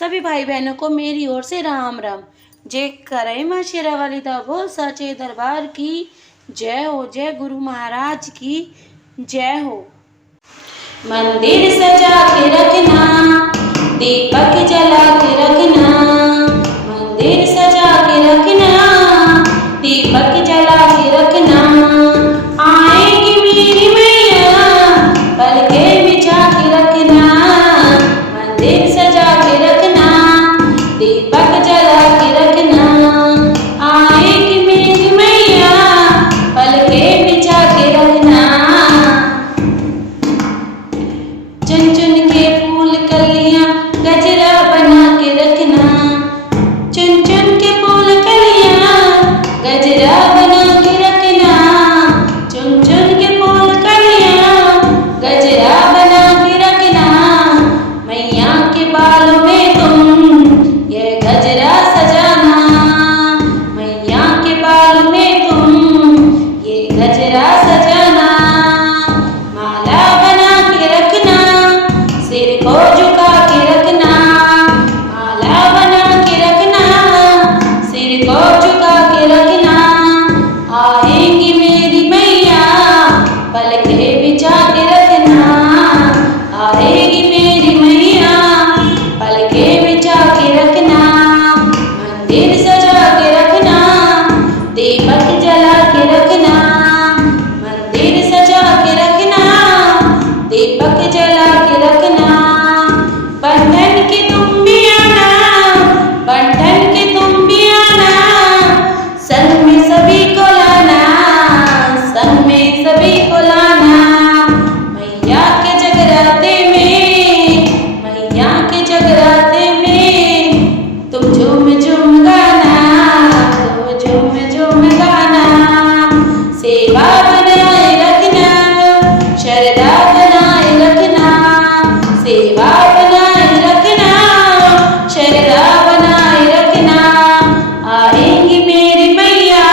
सभी भाई बहनों को मेरी ओर से राम राम। जय करे माँ शेरावाली दा बोल साचे दरबार की जय हो। जय गुरु महाराज की जय हो। मंदिर सजा के रखना, दीपक जला के रखना, मंदिर सजा के रखना, दीपक जला के रखना। आएगी मेरी मैया पलके बिछा के रखना, मंदिर सजा के रखना, दीपक जला के रखना। आएगी मेरी मैया पलके बिछा के रखना। चुन चुन के फूल कलियां गजरा बना के रखना, चुन चुन के फूल कलियां गजरा बना के रखना, चुन चुन के फूल कलियां गजरा बना के रखना। मैया के बालों में तुम ये गजरा सजाना, मैया के बालों में तुम ये गजरा सजाना। माला बना के रखना, सिर को झुका के रखना, माला बना के रखना, सिर को झुका के रखना। आएंगी मेरी मैया पलके बिछा के रखना, आएगी मेरी मैया पलके बिछा के रखना। मंदिर सजा के रखना, दीपक जला के रखना, मंदिर सजा के रखना, दीपक जला के रखना। बंधन के तुम भी आना, बंधन के तुम भी आना, संग में सभी को लाना, संग में सभी को लाना। मैया के जगराते में, मैया के जगराते में तुम झूम झूम गाना, तुम झूम झूम गाना। सेवा बनाए रखना, श्रद्धा बनाए रखना, सेवा बनाए रखना, श्रद्धा बनाए रखना। आएंगी मेरी मैया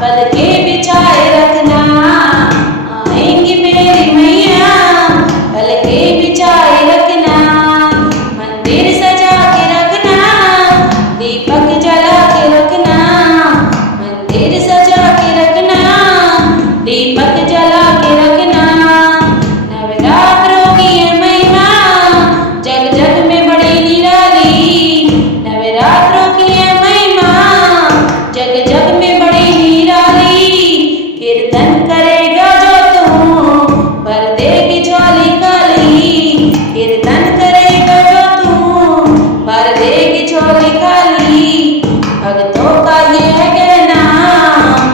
पलके बिछाए रखना, आएंगी मेरी मैया पलके बिछाए रखना। मंदिर सजा के रखना, दीपक जला के रखना, मंदिर सजा के रखना, दीपक जला के रखना। नवरात्रों की ये महिमा जग जग में बड़ी निराली, नवरात्रों की ये महिमा जग जग में बड़ी निराली। कीर्तन करेगा जो तू भर देगी झोली खाली, कीर्तन करेगा जो तू भर देगी झोली खाली। भक्तों का ये है कहना,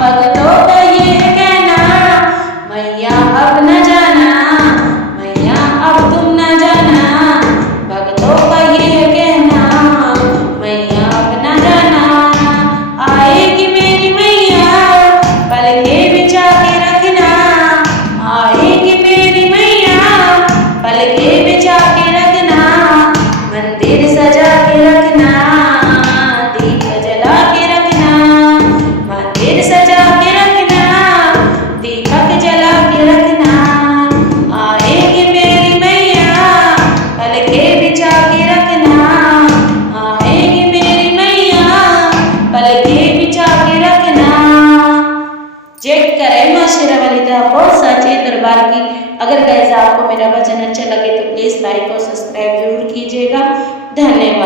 भक्तों का ये है कहना, मैया अब न जाना, मैया अब तुम न जाना। भक्तों का ये है कहना, मैया अब न जाना। आएगी मेरी मैया पलके बिछा के रखना, आएगी मेरी मैया पलके बिछा के रखना। मंदिर सजा के रखना, दीप जला के रखना, मंदिर सजा के रखना, दीपक जला के रखना। आएगी मेरी मैया पलके बिछा के रखना, आएगी मेरी मैया पलके बिछा के रखना। जय करे माँ शेरावाली दा बोल साचे दरबार की। अगर गाइस आपको मेरा वचन अच्छा लगे तो प्लीज लाइक और सब्सक्राइब जरूर कीजिएगा। धन्यवाद।